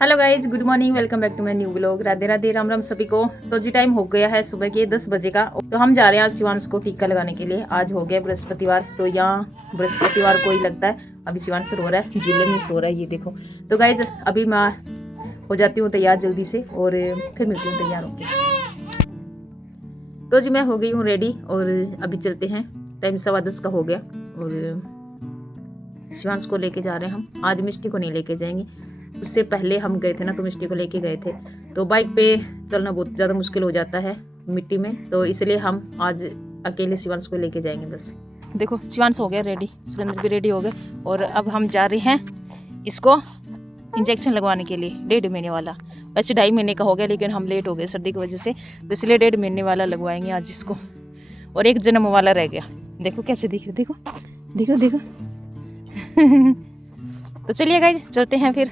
Hello guys, good morning, welcome back to my new blog. Radhe Radhe, Ram Ram सभी को। तो जी time हो गया है सुबह के 10 बजे का। तो हम जा रहे हैं आज शिवांश को टीका लगाने के लिए। आज हो गया बृहस्पतिवार, तो यहाँ बृहस्पतिवार को ही लगता है। अभी शिवांश रो रहा है, झूले में सो रहा है, ये देखो। तो गाइज अभी मैं हो जाती हूँ तैयार जल्दी से और फिर मिलती हूँ तैयार होकर। तो जी मैं हो गई हूँ रेडी और अभी चलते हैं। टाइम 10:15 का हो गया और शिवांश को लेके जा रहे हैं हम। आज मिष्टी को नहीं लेके जाएंगे, उससे पहले हम गए थे ना, तो मिष्टी को लेके गए थे। तो बाइक पे चलना बहुत ज़्यादा मुश्किल हो जाता है मिट्टी में, तो इसलिए हम आज अकेले शिवांश को लेके जाएंगे बस। देखो शिवांश हो गया रेडी, सुरेंद्र भी रेडी हो गए और अब हम जा रहे हैं इसको इंजेक्शन लगवाने के लिए। 1.5 महीने वाला, वैसे 2.5 महीने का हो गया, लेकिन हम लेट हो गए सर्दी की वजह से, तो इसलिए 1.5 महीने वाला लगवाएंगे आज इसको। और 1 जन्म वाला रह गया। देखो कैसे दिख रहा, देखो देखो देखो। तो चलिए गाइस चलते हैं फिर।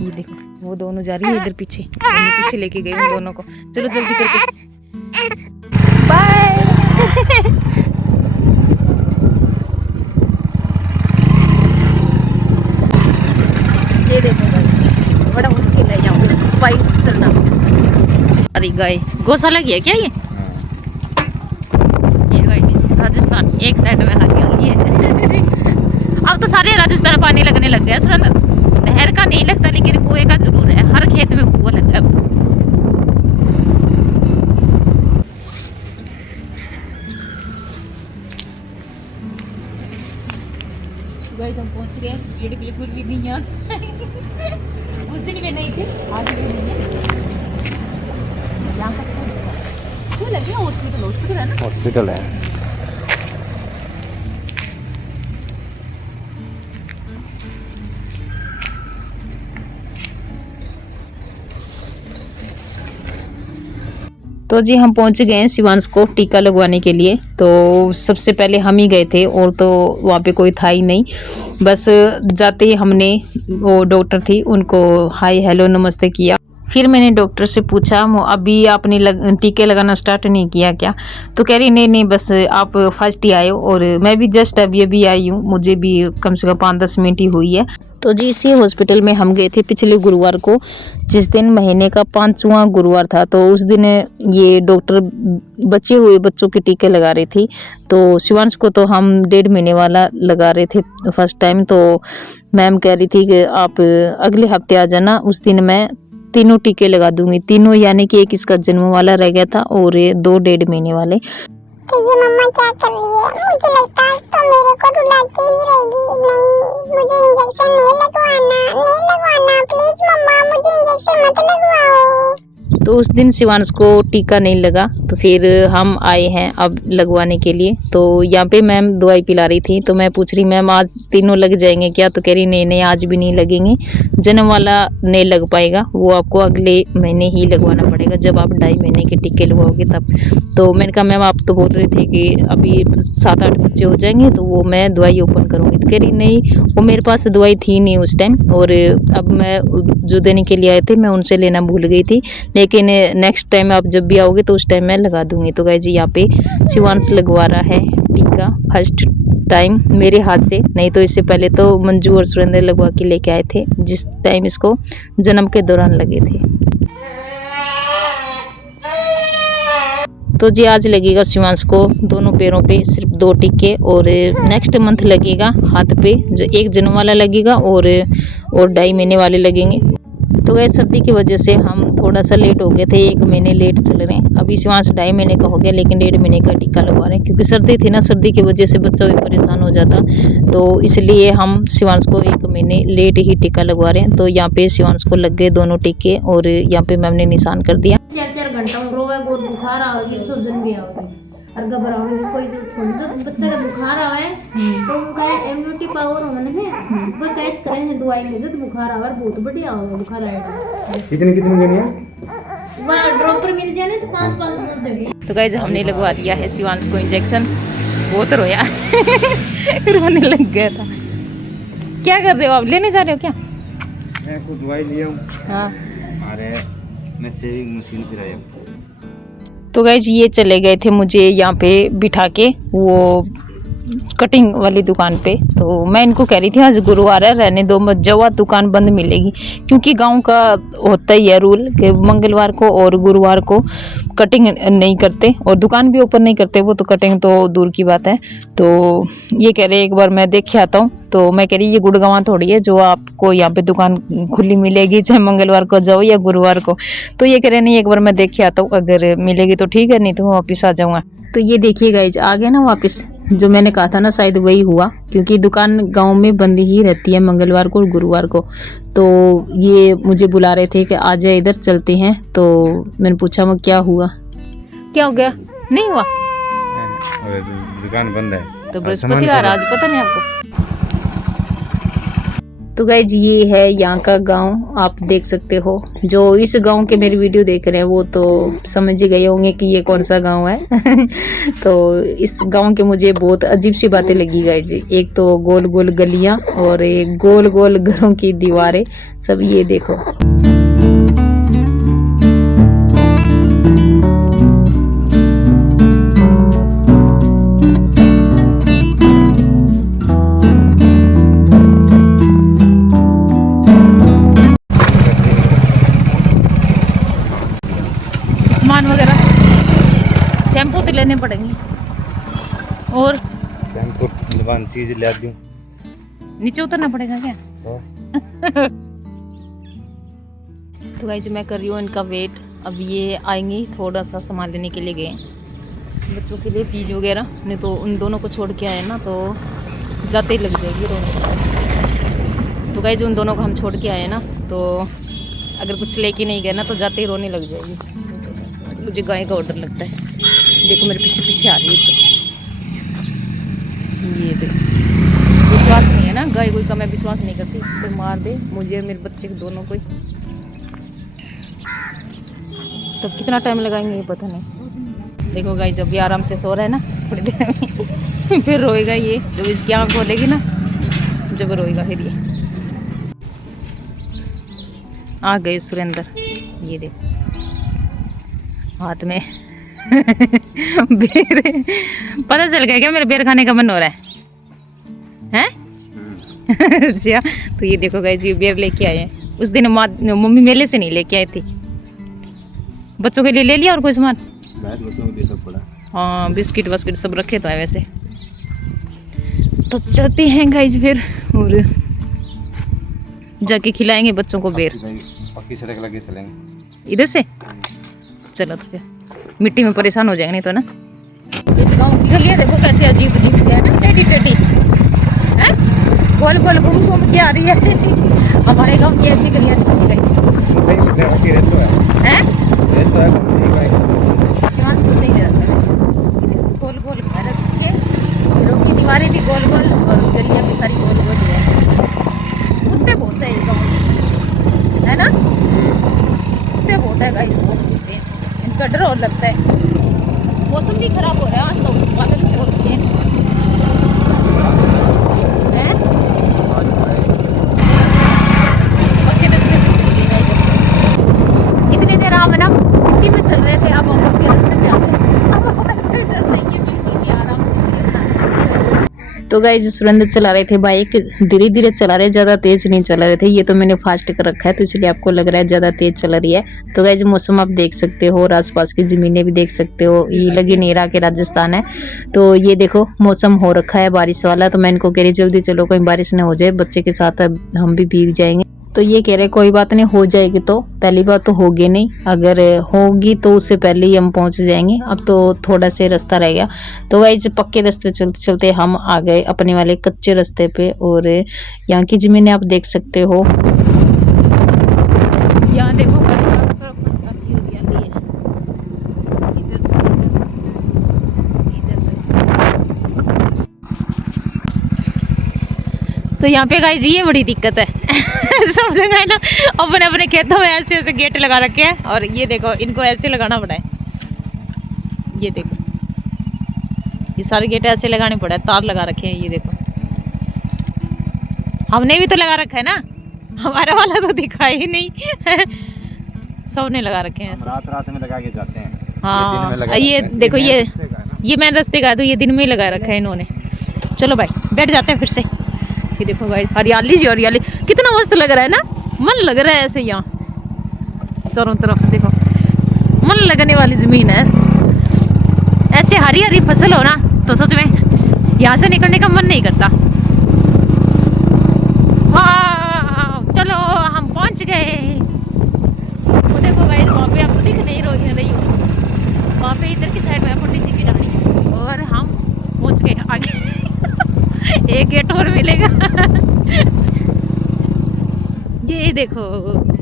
ये देखो वो दोनों जा रही है इधर पीछे, पीछे लेके गई उन दोनों को। चलो जल्दी करके बाय। ये देखो गाइस, बड़ा मुश्किल है यहाँ पे बाइक चलना। अरे गाय गौशाला की है क्या ये गाय राजस्थान एक साइड में हरियाली है। अब तो सारे राजस्थान में पानी लगने लग गया सुरेंद्र। नहर का नहीं लगता लेकिन कुएं का जरूर है, हर खेत में कुआं लगा है। गाइस हम पहुंच गए, ये बिल्कुल भी नहीं है आज। उस दिन भी नहीं थे, आज भी नहीं है। यहाँ का स्कूल लगे हॉस्पिटल है ना, हॉस्पिटल है। तो जी हम पहुंच गए हैं शिवांश को टीका लगवाने के लिए। तो सबसे पहले हम ही गए थे और तो वहाँ पे कोई था ही नहीं। बस जाते ही हमने वो डॉक्टर थी उनको हाय हेलो नमस्ते किया। फिर मैंने डॉक्टर से पूछा अभी आपने टीके लगाना स्टार्ट नहीं किया क्या? तो कह रही नहीं बस आप फर्स्ट ही आए हो और मैं भी जस्ट अभी आई हूँ, मुझे भी कम से कम 5-10 मिनट ही हुई है। तो जी इसी हॉस्पिटल में हम गए थे पिछले गुरुवार को, जिस दिन महीने का 5वां गुरुवार था। तो उस दिन ये डॉक्टर बचे हुए बच्चों के टीके लगा रही थी। तो शिवांश को तो हम 1.5 महीने वाला लगा रहे थे फर्स्ट टाइम। तो मैम कह रही थी कि आप अगले हफ्ते आ जाना, उस दिन मैं तीनों टीके लगा दूंगी। तीनों यानी कि एक इसका जन्म वाला रह गया था और 2 1.5 महीने वाले। तो ये मम्मा क्या कर रही है? मुझे लगता है तो मेरे को रुलाती ही रहेगी। नहीं, मुझे इंजेक्शन नहीं लगवाना प्लीज मम्मा, मुझे इंजेक्शन मत लगवाओ। तो उस दिन शिवांश को टीका नहीं लगा, तो फिर हम आए हैं अब लगवाने के लिए। तो यहाँ पे मैम दवाई पिला रही थी, तो मैं पूछ रही मैम आज तीनों लग जाएंगे क्या? तो कह रही नहीं आज भी नहीं लगेंगे, जन्म वाला नहीं लग पाएगा, वो आपको अगले महीने ही लगवाना पड़ेगा, जब आप 2.5 महीने के टीके लगवाओगे तब। तो मैंने कहा मैम आप तो बोल रहे थे कि अभी 7-8 बच्चे हो जाएंगे तो वो मैं दवाई ओपन करूँगी। तो कह रही नहीं, वो मेरे पास दवाई थी नहीं उस टाइम, और अब मैं जो देने के लिए आए थे मैं उनसे लेना भूल गई थी, लेकिन नेक्स्ट टाइम आप जब भी आओगे तो उस टाइम मैं लगा दूंगी। तो गाइस जी यहाँ पे शिवांश लगवा रहा है टीका फर्स्ट टाइम मेरे हाथ से। नहीं तो इससे पहले तो मंजू और सुरेंद्र लगवा के लेके आए थे, जिस टाइम इसको जन्म के दौरान लगे थे। तो जी आज लगेगा शिवांश को दोनों पैरों पे सिर्फ 2 टीके, और नेक्स्ट मंथ लगेगा हाथ पे, जो 1 जन्म वाला लगेगा और 2.5 महीने वाले लगेंगे। तो गए सर्दी की वजह से हम थोड़ा सा लेट हो गए थे, 1 महीने लेट चल रहे हैं। अभी शिवांश 2.5 महीने का हो गया, लेकिन 1.5 महीने का टीका लगवा रहे हैं, क्योंकि सर्दी थी ना, सर्दी की वजह से बच्चा भी परेशान हो जाता, तो इसलिए हम शिवांश को 1 महीने लेट ही टीका लगवा रहे हैं। तो यहाँ पे शिवांश को लग गए दोनों टीके, और यहाँ पे मैम ने निशान कर दिया। 4-4 घंटा में रोवे, गोर बुखार आओगे, सोजन भी आओगे और घबराने की कोई जरूरत नहीं। जब बच्चे का बुखार आवे तो उनका इम्यूनिटी पावर होने है, वो कैच करे हैं दवाई ले, जब बुखार आवे बहुत बढ़िया होगा बुखार आएगा। कितनी देनी है? वह ड्रॉपर मिल जाए ना तो 5-5 दूध देंगे। तो गाइस हमने लगवा दिया है शिवांश को इंजेक्शन। बहुत रोया। रोने लग गया था। क्या कर रहे हो आप, लेने जा रहे हो क्या? मैं कुछ दवाई लिया हूँ। हाँ अरे मैं सेविंग मशीन पे आया हूँ। तो गाइस ये चले गए थे मुझे यहाँ पे बिठा के, वो कटिंग वाली दुकान पे। तो मैं इनको कह रही थी आज गुरुवार है, रहने दो मत जाओ, आज दुकान बंद मिलेगी, क्योंकि गांव का होता ही है रूल कि मंगलवार को और गुरुवार को कटिंग नहीं करते और दुकान भी ओपन नहीं करते वो, तो कटिंग तो दूर की बात है। तो ये कह रहे एक बार मैं देख के आता हूँ। तो मैं कह रही ये गुड़गांव थोड़ी है जो आपको यहाँ पे दुकान खुली मिलेगी, चाहे मंगलवार को जाओ या गुरुवार को। तो ये कह रहे नहीं एक बार मैं देख के आता हूँ, अगर मिलेगी तो ठीक है, नहीं तो वापिस आ जाऊँगा। तो ये देखिए गाइज आ गए ना वापस, जो मैंने कहा था ना शायद वही हुआ, क्योंकि दुकान गांव में बंद ही रहती है मंगलवार को और गुरुवार को। तो ये मुझे बुला रहे थे कि आ जाए इधर चलते हैं। तो मैंने पूछा वो क्या हुआ, क्या हो गया, नहीं हुआ अरे दुकान बंद है तो बृहस्पतिवार आज पता नहीं आपको। तो गाइज ये है यहाँ का गांव, आप देख सकते हो। जो इस गांव के मेरी वीडियो देख रहे हैं वो तो समझ ही गए होंगे कि ये कौन सा गांव है। तो इस गांव के मुझे बहुत अजीब सी बातें लगी गाइज। एक तो गोल गोल गलियां और एक गोल गोल घरों की दीवारें, सब ये देखो। सामान वगैरह शैम्पू तो लेने पड़ेंगे और शैम्पू दुकान चीज ले दूं, नीचे उतरना पड़ेगा क्या? तो गाइस मैं कर रही हूँ इनका वेट। अब ये आएंगे, थोड़ा सा सामान लेने के लिए गए बच्चों के लिए चीज़ वगैरह, नहीं तो उन दोनों को छोड़ के आए ना तो जाते ही लग जाएगी रोने। तो गाइस उन दोनों को हम छोड़ के आए ना, तो अगर कुछ लेके नहीं गए ना तो जाते ही रोने लग जाएगी। मुझे गाय का ऑर्डर लगता है, देखो मेरे पीछे पीछे आ रही है। तो ये देखो विश्वास नहीं है ना, गाय कोई का मैं विश्वास नहीं करती, कोई मार दे मुझे मेरे बच्चे दोनों को। तो कितना टाइम लगाएंगे ये पता नहीं। देखो गाय जब भी आराम से सो रहा है ना, थोड़ी देर में फिर रोएगा ये, जब इसकी आँख खोलेगी ना जब रोएगा फिर ये। आ गए सुरेंद्र, ये देखो हाथ में बेर। पता चल गया क्या मेरे बेर खाने का मन हो रहा है? अच्छा तो ये देखो गाइस ये बेर लेके आए हैं। उस दिन मम्मी मेले से नहीं लेके आई थी, बच्चों के लिए ले लिया और कोई सामान सब पड़ा। हाँ बिस्किट वस्किट सब रखे तो है वैसे। तो चलते हैं गाइस फिर और जाके खिलाएंगे बच्चों को बेर। पक्की सड़क लगे चलेंगे इधर से, चलो तो क्या मिट्टी में परेशान हो जाएंगे नहीं तो ना। इस गाँव की गलियाँ देखो कैसे अजीब अजीब से है ना, टेढ़ी टेढ़ी है, गोल गोल घूम घूम के आ रही है। हमारे गाँव की ऐसी गलियाँ नहीं होती है। शिवांश को सही रहता है, गोल गोल घर है सबके, घरों की दीवारें भी गोल गोल और गलियाँ भी सारी गोल गोल है। कुत्ते बहुत है ये गाँव है ना, कुत्ते बहुत है गाइस, बहुत कुत्ते हैं, इनका डर और लगता है। मौसम भी खराब हो रहा है आज तो, बादल से हो रहे हैं। इतनी देर हम ना मिट्टी में चल रहे थे, अब हम अपने रास्ते पे आ गए। अब हमें डर नहीं है बिल्कुल भी, आराम से। तो गाइस सुरेंद्र चला रहे थे बाइक, धीरे धीरे चला रहे, ज़्यादा तेज नहीं चला रहे थे। ये तो मैंने फास्ट कर रखा है तो इसलिए आपको लग रहा है ज़्यादा तेज चल रही है। तो गाइस मौसम आप देख सकते हो और आसपास की ज़मीनें भी देख सकते हो, ये लगी नेरा के राजस्थान है। तो ये देखो मौसम हो रखा है बारिश वाला। तो मैं इनको कह रही जल्दी चलो कहीं बारिश ना हो जाए, बच्चे के साथ हम भी भीग जाएंगे। तो ये कह रहे कोई बात नहीं, हो जाएगी। तो पहली बात तो होगी नहीं, अगर होगी तो उससे पहले ही हम पहुंच जाएंगे। अब तो थोड़ा से रास्ता रह गया। तो गाइस पक्के रास्ते चलते चलते हम आ गए अपने वाले कच्चे रास्ते पे। और यहाँ की जमीनें आप देख सकते हो, यहाँ देखो तो यहाँ पे गाइस ये बड़ी दिक्कत है। सब जगह ना अपने अपने खेतों में ऐसे ऐसे गेट लगा रखे हैं, और ये देखो इनको ऐसे लगाना पड़ा है। ये देखो ये सारे गेट ऐसे लगाने पड़ा है, तार लगा रखे हैं। ये देखो हमने भी तो लगा रखा है ना, हमारा वाला तो दिखा ही नहीं। सबने लगा रखे हैं ऐसे, रात रात में लगा के जाते हैं। हाँ ये देखो ये मेन रास्ते का, तो ये दिन में ही लगा रखा है इन्होंने। चलो भाई बैठ जाते हैं फिर से। ये देखो भाई हरियाली जी हरियाली, कितना मस्त लग रहा है ना, मन लग रहा है ऐसे यहाँ चारों तरफ। देखो मन लगने वाली ज़मीन है, ऐसे हरी हरी फसल हो ना तो सच में यहाँ से निकलने का मन नहीं करता। वाह चलो हम पहुँच गए। वो देखो भाई वहाँ पे आपको दिख नहीं रही होगी, वहाँ पे इधर की साइड में पंडित जी की रानी, और हम पहुँच गए आगे। एक गेट और मिलेगा। ये देखो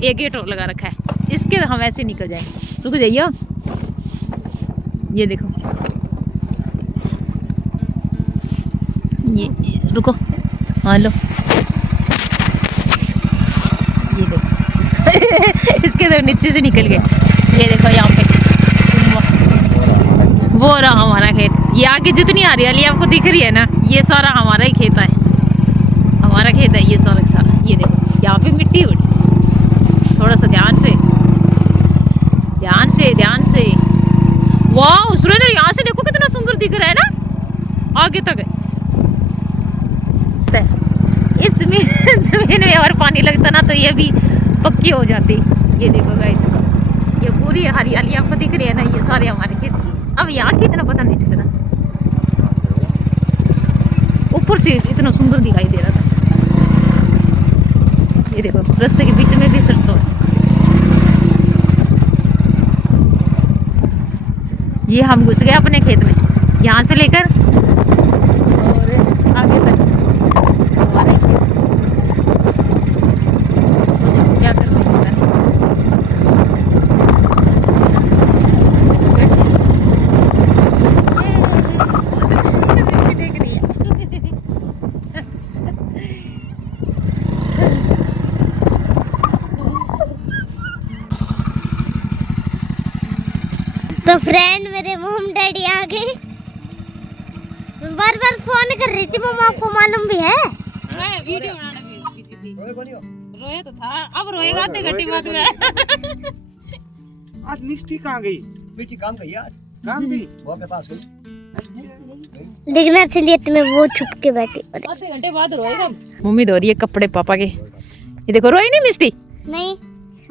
एक गेट और लगा रखा है, इसके हम ऐसे निकल जाएंगे। रुक जाइए, ये देखो ये रुको, हाँ लो ये देखो इसके तो नीचे से निकल गए। ये देखो यहाँ पे वो रहा हमारा खेत, ये आगे जितनी हरियाली आपको दिख रही है ना, ये सारा हमारा ही खेत है, हमारा खेत है ये सारा सारा। ये देखो यहाँ पे मिट्टी उड़ी, थोड़ा सा ध्यान से ध्यान से ध्यान से। वाह सुरेंद्र यहाँ से देखो कितना सुंदर दिख रहा है ना, आगे तक इस जमीन में और पानी लगता ना तो ये भी पक्की हो जाती। ये देखो गाइस ये पूरी हरियाली आपको दिख रही है ना, ये सारे हमारे खेत की। अब यहाँ की इतना पता नहीं चल रहा, ऊपर से इतना सुंदर दिखाई दे रहा था। ये देखो रास्ते के बीच में भी सरसों है। ये हम घुस गए अपने खेत में, यहाँ से लेकर और आगे तक हमारे क्या करते हैं देख रही है। तो फ्रेंड मेरे मम्मी डैडी आ गए, मैं बार बार फोन कर रही थी, मम्मा आपको मालूम भी है। मैं वीडियो बनाना रोए तो था, अब रोएगा आधे घंटे बाद में। आज मिस्टी कहाँ गई? बेटी काम गई यार, काम गई? वो के पास गई। लेकिन इसलिए तुम्हें वो छुप के बैठी। आधे घंटे बाद रोएगा। मम्मी धो रही है कपड़े पापा के। ये देखो रोई नहीं मिस्टी। नहीं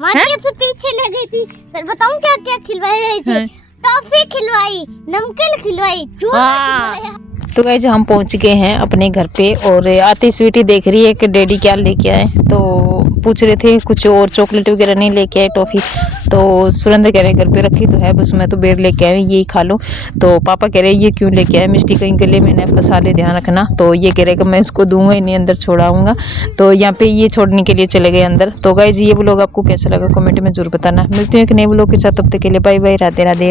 मार्केट से पीछे ले गई थी, फिर बताऊं क्या क्या खिलवाई रही थी। टॉफी खिलवाई, नमकीन खिलवाई, चूरमा खिलवाया। तो गाइस हम पहुंच गए हैं अपने घर पे, और आती स्वीटी देख रही है कि डैडी क्या लेके आए, तो पूछ रहे थे कुछ और चॉकलेट वगैरह नहीं लेके आए, टॉफी। तो सुरेंद्र कह रहे घर पे रखी तो है, बस मैं तो बेर लेके आई, यही खा लो। तो पापा कह रहे ये क्यों लेके आए, मिस्टी कहीं गले में न फंसा ले, ध्यान रखना। तो ये कह रहे कि मैं इसको दूंगा ही नहीं, अंदर छोड़ाऊंगा। तो यहाँ पे ये छोड़ने के लिए चले गए अंदर। तो गाइस ये व्लॉग आपको कैसा लगा कमेंट में जरूर बताना। मिलती हूँ एक नए व्लॉग के साथ, तब तक के लिए बाय बाय, राधे राधे।